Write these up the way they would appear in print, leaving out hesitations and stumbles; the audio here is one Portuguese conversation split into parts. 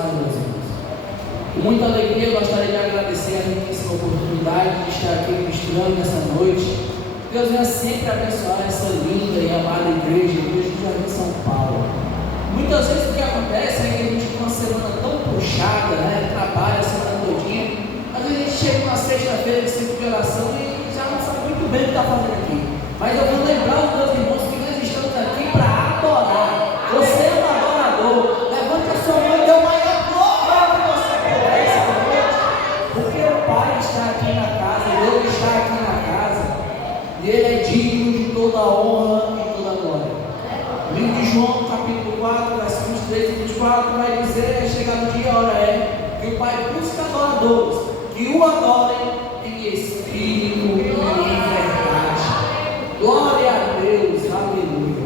abençoados, meus irmãos. Com muita alegria, eu gostaria de agradecer a riquíssima oportunidade de estar aqui ministrando nessa noite. Deus venha sempre abençoar essa linda e amada igreja do Jardim São Paulo. Muitas vezes o que acontece é que a gente tem uma semana tão puxada, né? Trabalha a semana todinha. Às vezes a gente chega uma sexta-feira de ciclo de oração e já não sabe muito bem o que está fazendo aqui. Mas eu vou lembrar os meus irmãos que nós estamos aqui para adorar. Você é um adorador. Levante a sua mão e dê o maior glória que você puder essa noite. Porque o Pai está aqui na casa, Deus está aqui na casa. E Ele é digno de toda a honra e toda a glória. O livro de João, capítulo 4, versículos 13 e 24, vai dizer: é chegado o dia e a hora é que o Pai busca adoradores, que o adorem em espírito e em verdade. Glória a Deus, aleluia.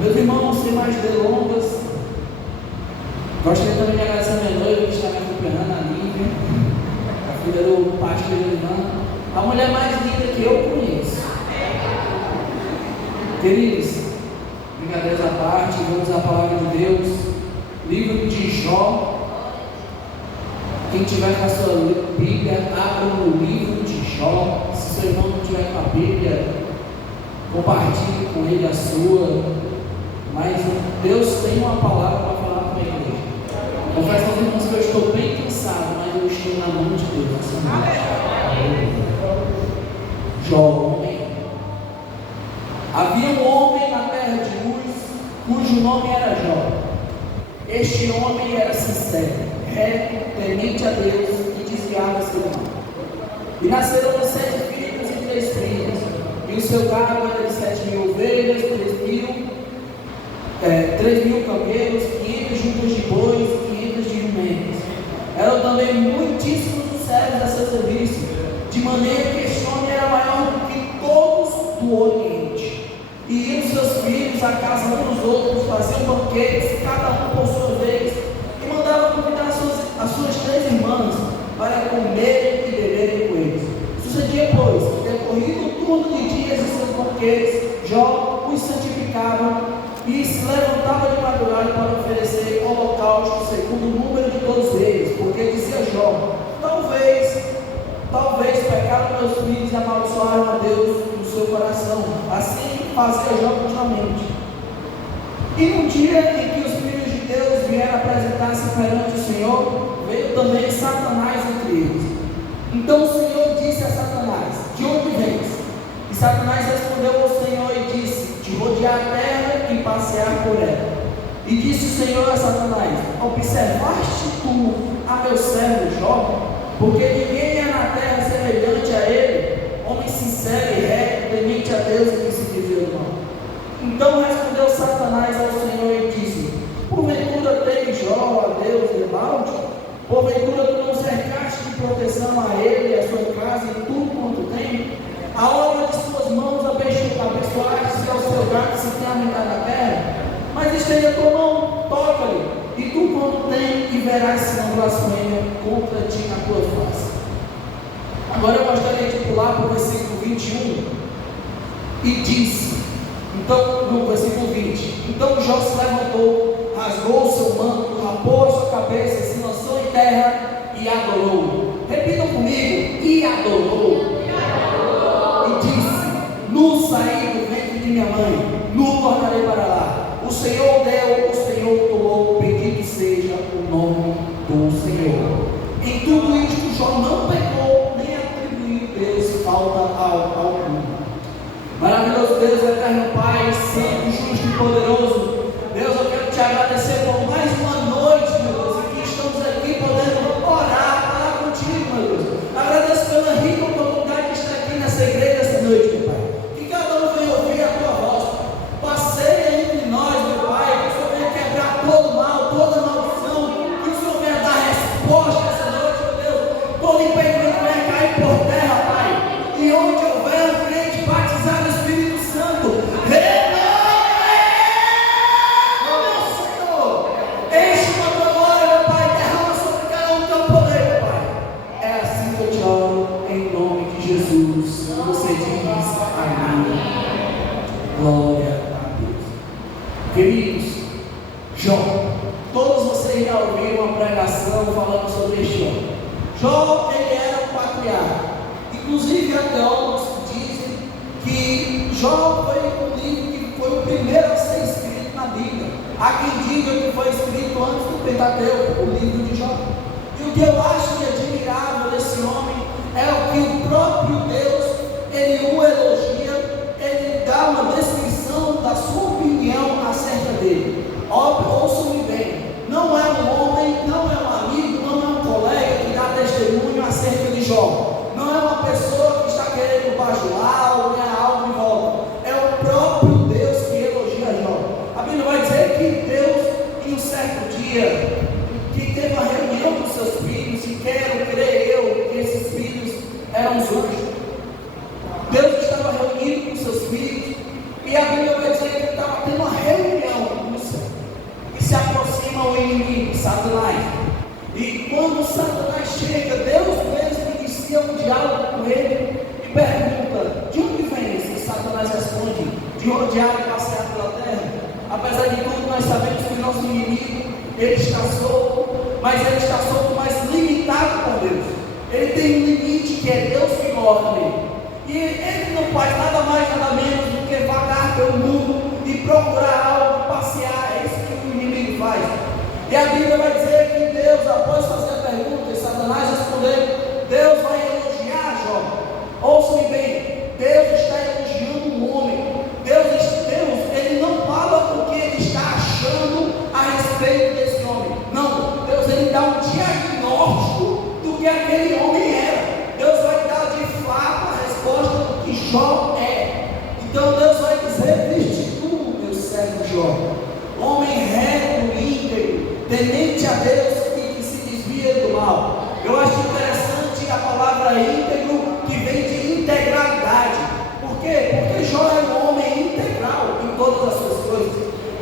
Meus irmãos, sem mais delongas, gostaria também de agradecer a minha noiva que está me acompanhando, a Lívia, a filha do pastor Eliman, a mulher mais linda que eu conheço. Queridos, brincadeiras à parte, vamos à palavra de Deus, livro de Jó. Quem tiver com a sua Bíblia, abra o livro de Jó. Se seu irmão não tiver com a Bíblia, compartilhe com ele a sua. Mas Deus tem uma palavra para falar com a igreja. Confesso aos irmãos que eu estou bem cansado, mas eu estou na mão de Deus essa noite. Jó, homem. Havia um homem na terra de Uz, cujo nome era Jó. Este homem era sincero, reto, temente a Deus e desviava seu mal. E nasceram 7 filhos e 3 filhas. E o seu gado era de 7.000 ovelhas, 3.000 camelos, 500 juntas de bois e 500 de jumentos. Eram também muitíssimos os servos a seu serviço, de maneira que este homem era maior do que todos do Oriente. E iam seus filhos à casa uns dos outros, faziam banquetes, cada um por sua vez, e mandavam convidar as suas 3 irmãs para comerem e beberem com eles. Sucedia, pois, que decorrido o turno de dias de seus banquetes, Jó os santificava e se levantava de madrugada para oferecer holocausto segundo o número de todos eles, porque dizia Jó: talvez pecaram meus filhos e amaldiçoaram a Deus no seu coração. Assim fazia Jó continuamente. E no dia em que os filhos de Deus vieram apresentar-se perante o Senhor, veio também Satanás entre eles. Então o Senhor disse a Satanás: de onde vens? E Satanás respondeu ao Senhor e disse: de rodear a terra e passear por ela. E disse o Senhor a Satanás: observaste tu a meu servo Jó? Porque ninguém é na terra semelhante a ele, homem sincero e reto, temente a Deus e que se desvia do mal. Então respondeu Satanás ao Senhor e disse: porventura tem Jó a Deus de balde? Porventura tu não cercaste de proteção a ele, a sua casa e tudo quanto tem? A obra de suas mãos abençoaste ao seu gato se tem aumentado na terra? Mas estende a tua mão, toca-lhe, e tu quanto tem, e verás se não blasfêmia contra ti na tua face. Agora eu gostaria de pular para o versículo 21, e disse, então, no versículo 20: então Jó se levantou, rasgou o seu manto, rapou a sua cabeça, se lançou em terra e adorou. Repitam comigo: e adorou. E disse: nu saí do ventre de minha mãe, nu tornarei para lá. O Senhor deu, o Senhor tomou, bendito seja o nome do Senhor. Em tudo isto Jó não pecou, nem atribuiu Deus falta alguma. Maravilhoso Deus, eterno Pai, santo, justo e poderoso, Deus, eu quero te agradecer por mais uma noite, meu Deus, e que estamos aqui podendo orar, falar contigo, meu Deus. Agradeço pela rica oportunidade de estar aqui nessa igreja essa noite, meu Pai. Que cada um venha ouvir a tua voz. Passeia entre nós, meu Pai, que o Senhor venha quebrar todo mal, toda maldição, que o Senhor venha dar resposta essa noite, meu Deus. Todo impedimento venha cair por terra, Pai. E onde houver um crente batizado no Espírito Santo, glória a Deus. Queridos, Jó, Todos vocês já ouviram uma pregação falando sobre este homem. Jó, ele era um patriarca. Inclusive, teólogos dizem que Jó foi um livro que foi o primeiro a ser escrito na Bíblia. Há quem diga que foi escrito antes do Pentateuco, o livro de Jó. E o que eu acho de admirável desse homem é o que o próprio Deus, ele o elogia, ele dá uma descrição da sua opinião acerca dele. Ouçam-me bem, não é um homem, não é um amigo, não é um colega que dá testemunho acerca de Jó. Não é uma pessoa que está querendo bajular ou ganhar algo de volta. É o próprio Deus que elogia Jó. A Bíblia vai dizer que Deus, em um certo dia, que teve uma reunião com seus filhos, e quero crer eu que esses filhos eram os anjos. Deus estava reunido com seus filhos, e a Bíblia vai dizer que ele estava tendo uma reunião no céu, e se aproxima o inimigo, Satanás. E quando Satanás chega, Deus mesmo inicia um diálogo com ele e pergunta: de onde vens? E Satanás responde: de onde há de passear pela terra. Apesar de tudo, nós sabemos que o nosso inimigo, ele está solto, mas ele está solto, mais limitado por Deus. Ele tem um limite que é Deus que mora nele. E ele não faz nada mais, nada menos do que vagar pelo mundo e procurar algo, passear. É isso que o inimigo faz. E a Bíblia vai dizer que Deus, após fazer a pergunta, e Satanás responder, Deus vai elogiar Jó. Ouçam bem, Deus está elogiando um homem. Deus, ele não fala o que ele está achando a respeito desse homem. Não, Deus, ele dá um diagnóstico do que aquele homem era. Deus vai dar de fato a resposta do que Jó é. Então Deus vai dizer: viste tu, meu servo Jó, homem reto, íntegro, temente a Deus e que se desvia do mal. Eu acho interessante a palavra íntegro, que vem de integralidade. Por quê? Porque Jó era um homem integral em todas as suas coisas.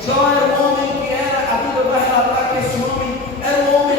Jó era um homem que era, a Bíblia vai relatar que esse homem era o homem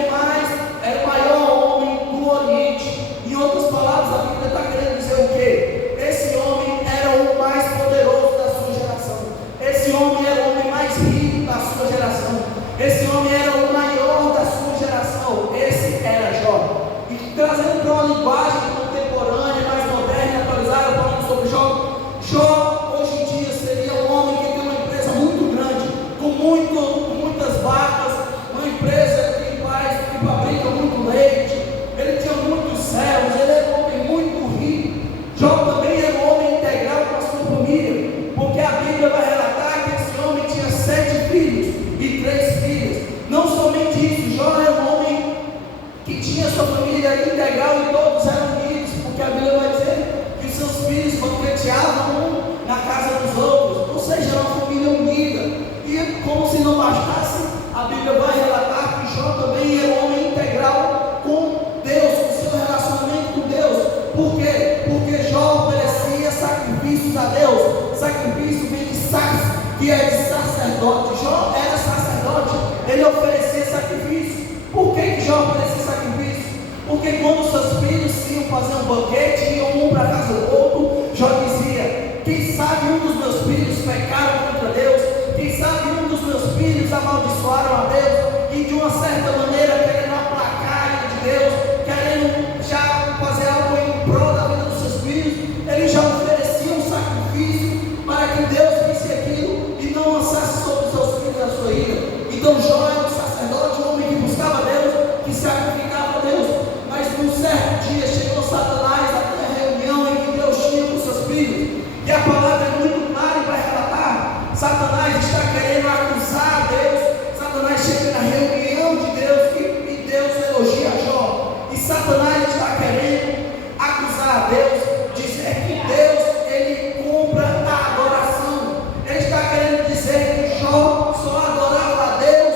era o maior homem do Oriente. Em outras palavras, a Bíblia está querendo dizer o quê? Esse homem era o mais poderoso da sua geração. Esse homem era o homem mais rico da sua geração. Esse homem era o maior da sua geração. Esse era Jó. E trazendo para uma linguagem contemporânea, mais moderna e atualizada, falando sobre Jó. Jó, hoje em dia, seria um homem que tem uma empresa muito grande, com muitas vacas, uma empresa que fabrica muito leite. Ele tinha muitos servos, ele era um homem muito rico. Jó também era um homem integral com a sua família, porque a Bíblia vai relatar que esse homem tinha 7 filhos e 3 filhas. Não somente isso, Jó era um homem que tinha sua família integral e todos eram unidos, porque a Bíblia vai dizer que seus filhos banqueteavam um na casa dos outros, ou seja, era uma família unida. E como se não bastasse, a Bíblia vai relatar que Jó também era um homem integral com Deus, com seu relacionamento com Deus. Por quê? Porque Jó oferecia sacrifícios a Deus. Sacrifício vem de sax, que é de sacerdote. Jó era sacerdote, ele oferecia sacrifício. Por que Jó oferecia sacrifício? Porque quando seus filhos iam fazer um banquete, iam um para a casa do outro, Jó dizia: quem sabe um dos meus filhos pecaram contra Deus, quem sabe um dos meus filhos amaldiçoaram a Deus, e de uma certa maneira querendo aplacar a ira de Deus, querendo já fazer algo em prol da vida dos seus filhos, ele já oferecia um sacrifício para que Deus visse aquilo e não lançasse sobre os seus filhos a sua ira. Então Jó era um sacerdote, um homem que buscava Deus, que sacrificava a Deus. Mas num certo dia chegou Satanás até a reunião em que Deus tinha com seus filhos, e a palavra é muito clara e vai relatar: Satanás está querendo acusar a Deus. Satanás chega na reunião de Deus e Deus elogia Jó. E Satanás está querendo acusar a Deus, dizer que Deus, ele compra a adoração. Ele está querendo dizer que Jó só adorava a Deus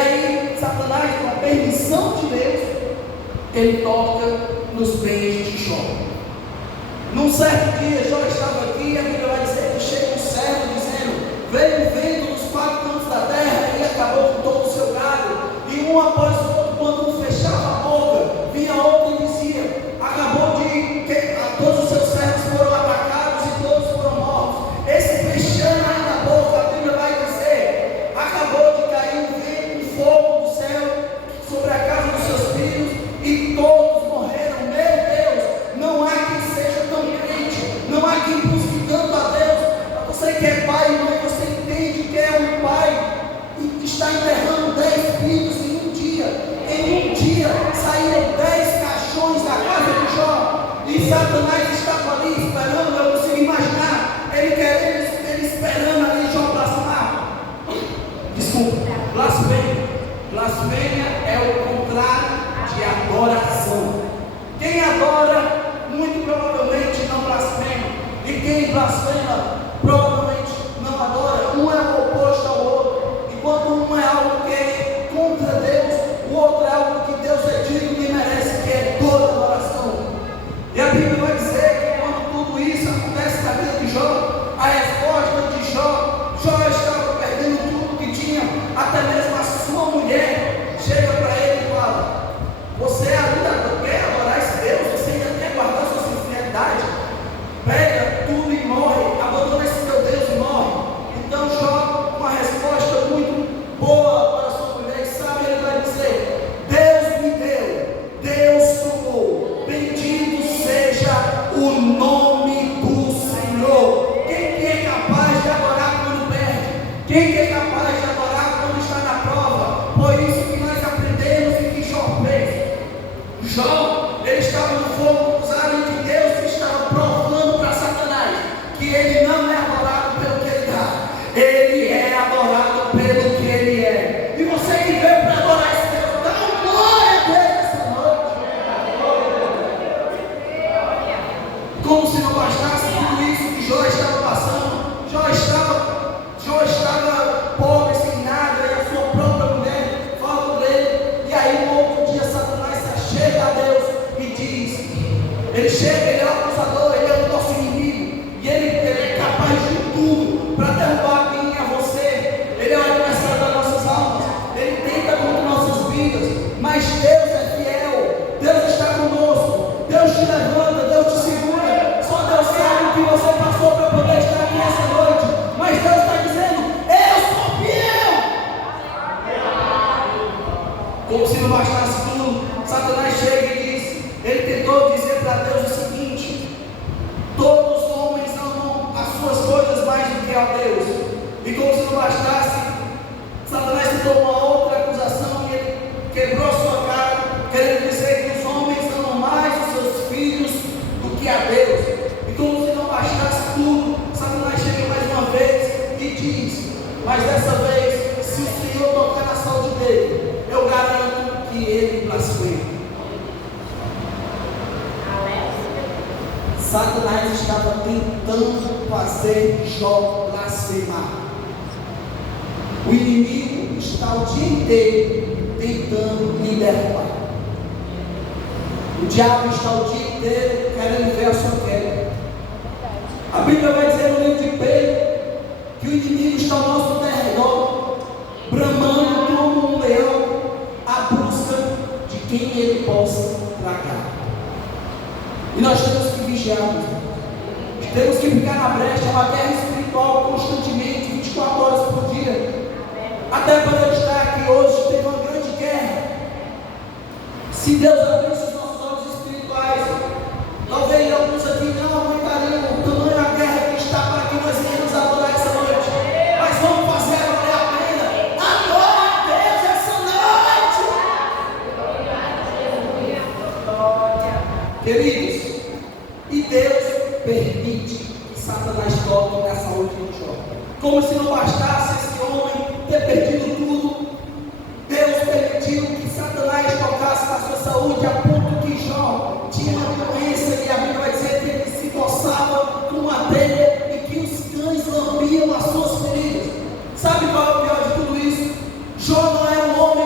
aí, Satanás, com a permissão de Deus, ele toca nos bens de Jó. Num certo dia, Jó estava aqui, e a Bíblia vai dizer que chega um servo dizendo: veio o vento dos quatro cantos da terra e acabou com todo o seu gado. E um após o outro, quando um fechava a boca, vinha outro e dizia: acabou de que todos os seus servos foram atacados e todos foram mortos. Esse fechando ainda a boca, a Bíblia vai dizer: acabou de cair um fogo do céu sobre a casa dos seus filhos e todos morreram. Meu Deus, não há quem seja tão crente, não há quem busque tanto a Deus. Você que é pai e mãe, você entende que é um pai e está enterrando 10 filhos em um dia. Em um dia saíram 10 caixões da casa de Jó, e Satanás estava ali esperando. Eu consigo imaginar ele esperando ali Jó blasfemar. Desculpa, blasfêmia. Blasfêmia é o contrário de adoração. Quem adora, muito provavelmente não blasfema, e quem blasfema, provavelmente não adora. Um é o oposto ao outro. Enquanto um é algo que é contra Deus, o outro é algo que Deus é digno e merece, que é toda adoração. E a Bíblia vai dizer que quando tudo isso acontece na vida de Jó, a resposta de Jó estava perdendo tudo que tinha, até mesmo a sua mulher chega para ele e fala: você ainda quer adorar esse Deus? Você ainda quer guardar sua sinceridade? Pega tudo e morre, abandona esse teu Deus e morre. Então Jó, uma resposta muito boa para sua mulher, sabe, ele vai dizer: Deus me deu, Deus tomou, bendito seja o nome do Senhor. Quem que é capaz de adorar quando perde? Quem que é capaz de adorar quando está na prova? Foi isso que nós aprendemos e que Jó fez. Jó, ele estava no fogo cruzado entre Deus e estava provando para Satanás que ele não é adorado pelo que ele dá, ele é adorado pelo que ele é. E você que veio para adorar esse Deus, dá uma glória a Deus essa noite. Como se não bastasse tudo isso que Jó estava passando, Jó estava pobre, sem nada, e a sua própria mulher fala por ele. E aí no outro dia Satanás chega a Deus e diz: ele chega, ele é o acusador, ele é o nosso inimigo, e ele é capaz de tudo para derrubar a mim e a você. Ele é o adversário das nossas almas, ele tenta contra nossas vidas, mas Deus é fiel, Deus está conosco, Deus te levanta, Deus te segura. Só Deus sabe o que você passou para poder estar aqui essa noite, mas Deus está dizendo: eu sou fiel. Como se não bastasse tudo, Satanás chega e diz, ele tentou dizer para Deus o seguinte: todos os homens amam as suas coisas mais do que a Deus. E como se não bastasse, Satanás tentou uma outra acusação e ele quebrou sua cara, querendo dizer que os homens amam mais os seus filhos do que a Deus. E como se não bastasse tudo, Satanás chega mais uma vez e diz: mas dessa vez, se o Senhor tocar na saúde dele, eu garanto que ele blasfema. Satanás estava tentando fazer Jó blasfemar. O inimigo está o dia inteiro tentando lhe derrubar. O diabo está o dia inteiro querendo ver a sua queda. A Bíblia vai dizer no livro de Pedro que o inimigo está ao nosso derredor, bramando como um leão, à busca de quem ele possa tragar. E nós temos que vigiar, temos que ficar na brecha. É uma guerra espiritual constantemente, 24 horas por dia. Até para eu estar aqui hoje, teve uma grande guerra. Se Deus abrisse os nossos olhos espirituais, talvez alguns aqui não aguentariam o tamanho da guerra que está para que nós venhamos adorar essa noite. Mas vamos fazer valer a pena. Adora a Deus essa noite. Queridos, e Deus permite que Satanás toque na saúde de Jó. Como se não bastasse esse homem ter perdido tudo, Deus permitiu que Satanás tocasse na sua saúde, a ponto que Jó tinha uma doença, e a Bíblia vai dizer que ele se coçava com uma abelha e que os cães lambiam as suas feridas. Sabe qual é o pior de tudo isso? Jó não era um homem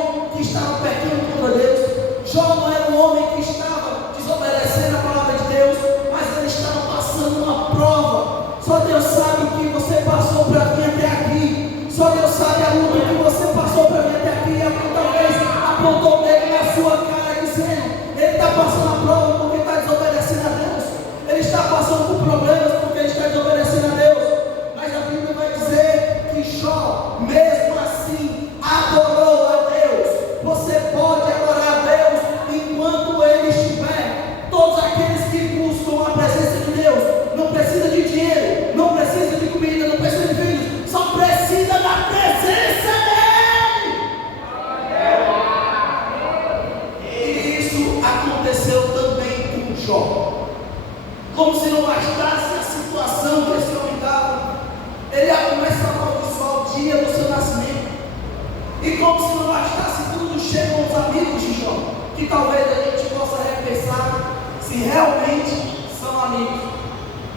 E como se não bastasse tudo, chegam os amigos de Jó, que talvez a gente possa repensar se realmente são amigos.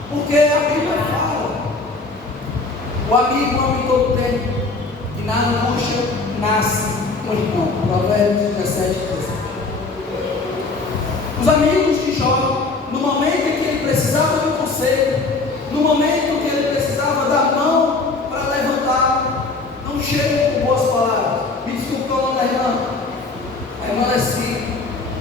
Porque a Bíblia fala: o amigo ama em todo tempo, e na angústia nasce um irmão. Provérbios 17. Os amigos de Jó, no momento em que ele precisava de um conselho, no momento que ele precisava da mão para levantar, não chegam com boas palavras. Me desculpa o nome da irmã. A irmã Leslie.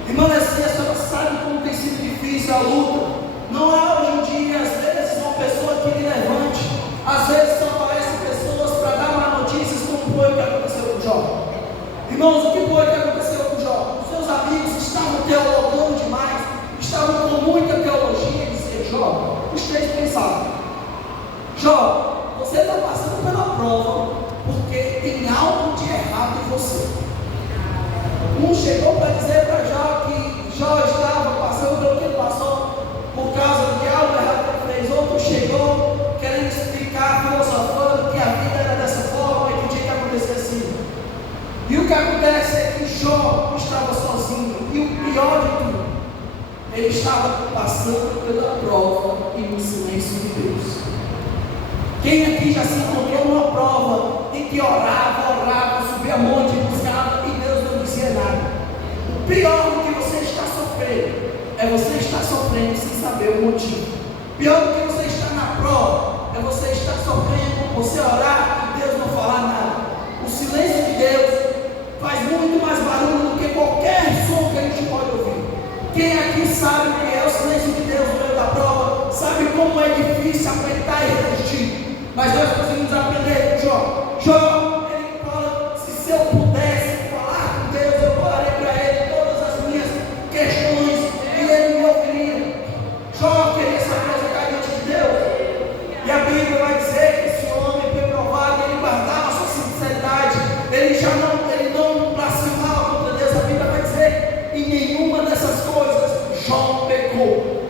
Irmã Leslie, a senhora sabe como tem sido difícil a luta. Não há hoje em dia, às vezes, uma pessoa que lhe levante. Às vezes só aparecem pessoas para dar más notícias, como foi o que aconteceu com Jó. Irmãos, o que foi que aconteceu com Jó? Os seus amigos estavam teologando demais, estavam com muita teologia, e dizer: Jó, os três pensavam: Jó, você está passando pela prova porque tem algo de errado em você. Um chegou para dizer para Jó que Jó estava passando pelo que ele passou por causa de algo errado que ele fez. Outro chegou querendo explicar, filosofando que a vida era dessa forma e que tinha que acontecer assim. E o que acontece é que Jó estava sozinho, e o pior de tudo, ele estava passando pela prova e no silêncio de Deus. Quem aqui já se encontrou numa prova em que orava, subia monte, buscava e Deus não dizia nada? O pior do que você está sofrendo é você estar sofrendo sem saber o motivo. Pior do que você estar na prova é você estar sofrendo, você orar e Deus não falar nada. O silêncio de Deus faz muito mais barulho do que qualquer som que a gente pode ouvir. Quem aqui sabe o que é o silêncio de Deus no meio da prova, sabe como é difícil aguentar e resistir. Mas nós conseguimos aprender com Jó. Jó, ele fala: se eu pudesse falar com Deus, eu falaria para ele todas as minhas questões e ele me ouviria. Jó queria se apresentar diante de Deus. E a Bíblia vai dizer que esse homem foi provado, ele guardava a sua sinceridade, ele não blasfemava contra Deus. A Bíblia vai dizer: em nenhuma dessas coisas Jó pecou.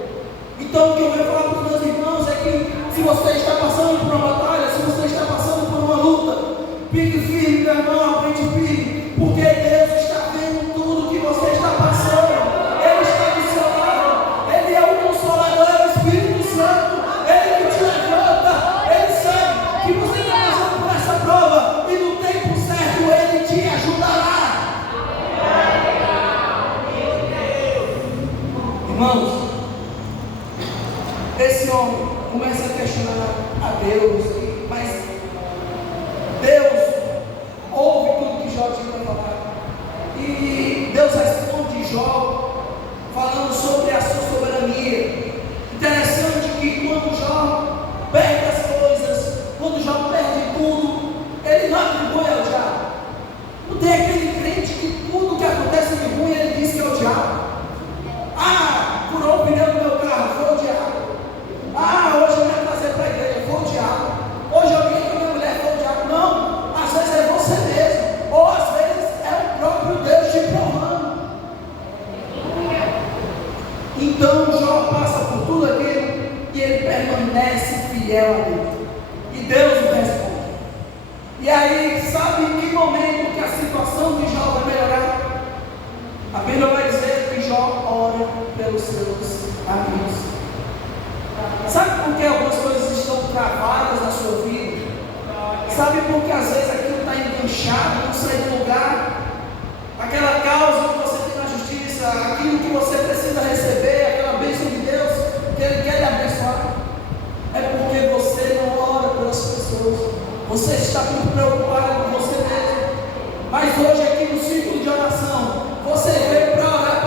Então o que eu venho falar para os meus irmãos é que, se você está passando por uma batalha, se você está passando por uma luta, fique firme, meu irmão, aprende firme, porque Deus está vendo tudo que você está passando. Ele está do seu lado, Ele é o Consolador, é o Espírito Santo, Ele que te levanta, Ele sabe que você está passando por essa prova, e no tempo certo Ele te ajudará. Irmãos, esse homem começa a questionar a Deus, mas Deus ouve tudo que Jó tinha para falar, e Deus responde Jó falando sobre a sua soberania. Interessante que quando Jó perde as coisas, quando Jó perde tudo, ele não atribui ao diabo. Não tem aquele crente que tudo que acontece de ruim ele diz que é o diabo. Ah, furou o pneu do meu carro, foi o diabo. Ah, hoje eu ia trazer para a igreja, foi o diabo. Hoje eu vim com a minha mulher, foi o diabo. Não, às vezes é você mesmo, ou às vezes é o próprio Deus te provando. Então Jó passa por tudo aquilo e ele permanece fiel a Deus. E Deus o responde. E aí, sabe em que momento que a situação de Jó vai melhorar? A Bíblia vai dizer que Jó ora pelos seus amigos. Sabe por que algumas coisas estão travadas na sua vida? Sabe por que às vezes aquilo está enganchado, não sai do lugar? Aquela causa que você tem na justiça, aquilo que você precisa receber, aquela bênção de Deus que Ele quer lhe abençoar, é porque você não ora pelas pessoas. Você está muito preocupado com você mesmo. Mas hoje aqui no círculo de oração, você veio para orar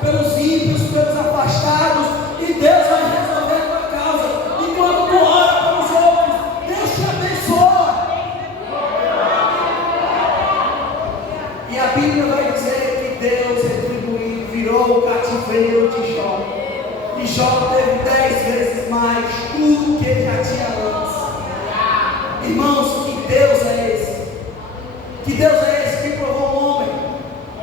pelos ímpios, pelos afastados, e Deus vai resolver a tua causa. Enquanto tu ora pelos outros, Deus te abençoa. E a Bíblia vai dizer que Deus retribuiu, virou o cativeiro de Jó. E Jó teve 10 vezes mais tudo que ele já tinha antes. Irmãos, que Deus é esse? Que Deus é esse que provou um homem?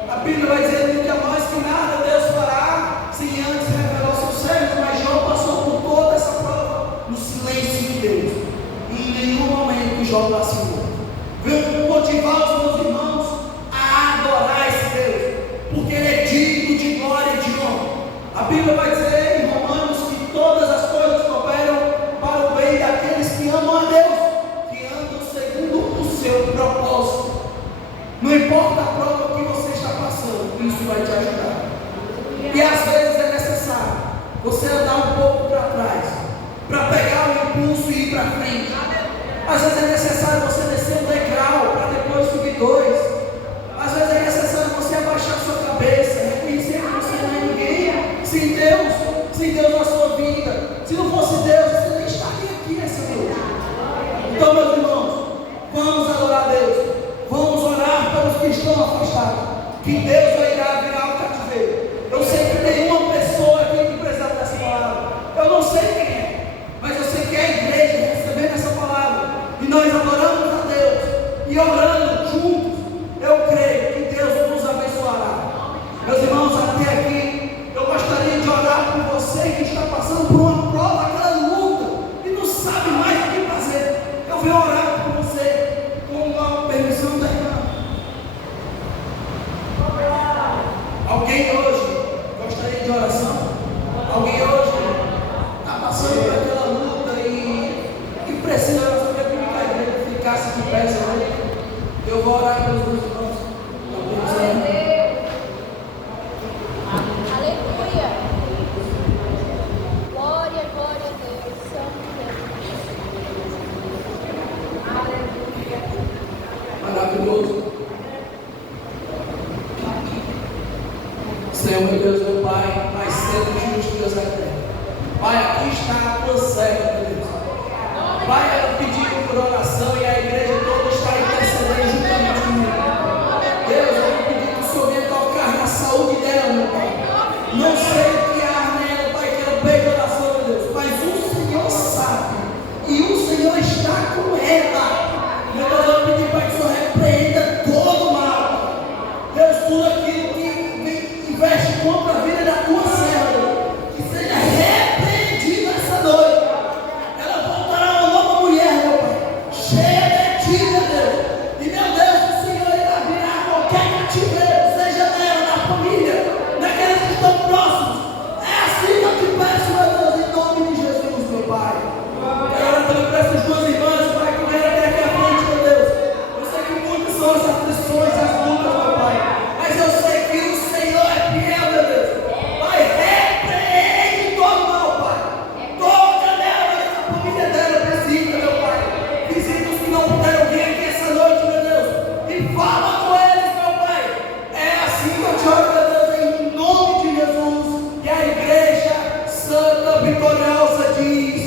A Bíblia vai dizer que mais que nada Deus fará sem antes revelar os seus servos. Mas Jó passou por toda essa prova no silêncio de Deus. E em nenhum momento Jó vacilou. Venho motivar os meus irmãos importa a prova que você está passando, isso vai te ajudar. E às vezes é necessário você andar um pouco para trás, para pegar o impulso e ir para frente. Às vezes é necessário você descer um degrau, para depois subir dois. Às vezes é necessário você abaixar sua cabeça, reconhecer que você não é ninguém sem Deus na sua vida. Se não fosse Deus, você nem estaria aqui nessa noite. Então, meus irmãos, vamos adorar a Deus. Vamos orar pelos que estão afastados, que Deus vai virar o cativeiro. Eu sei que tem uma pessoa aqui que precisa dessa palavra. Eu não sei quem é, mas eu sei que é a igreja recebendo essa palavra. E nós adoramos a Deus e orando juntos. Eu creio que Deus nos abençoará. Meus irmãos, até aqui, eu gostaria de orar por você que está passando por uma prova, aquela luta, e não sabe mais o que fazer. Eu venho orar por você com a permissão da irmã. Alguém hoje gostaria de oração? Alguém hoje está passando por aquela luta e precisa da sua igreja ficasse de pé essa noite? Eu vou orar pelos meus irmãos. Aleluia. Glória, glória a Deus. Santo Deus. Maravilhoso. Senhor, meu Deus, meu Pai, mais cedo e justo, Deus eterno. Pai, aqui está a tua serva, meu Deus. Pai, ela pediu por oração e a igreja toda está intercedendo juntamente comigo. Deus, eu pedi que o Senhor venha tocar na saúde dela, meu Pai. Não sei o que há nela, Pai, que ela pede oração, meu Deus, mas o Senhor sabe e o Senhor está com ela. Meu Deus, eu pedi, Pai, que o Senhor repreenda todo o mal. Deus, tudo aquilo que investe contra a vida da tua serva, que seja repreendido essa noite. Ela voltará uma nova mulher, meu Pai, cheia de ti, meu Deus. E meu Deus, o Senhor irá virar qualquer cativeiro, seja nela, na família, naqueles que estão próximos. É assim que eu te peço, meu Deus, em nome de Jesus, meu Pai. Quero orar também para essas duas irmãs, Pai, que vieram até aqui à frente, meu Deus. Eu sei que muitas são as aflições, as lutas, meu Pai, mas eu sei que o Senhor é fiel, meu Deus. Pai, repreende todo o mal, Pai. Toca nela, nessa família dela, visita, meu Pai. Visita os que não puderam vir aqui essa noite, meu Deus. E fala com eles, meu Pai. É assim que eu te oro, meu Deus, em nome de Jesus. E a igreja santa, vitoriosa diz.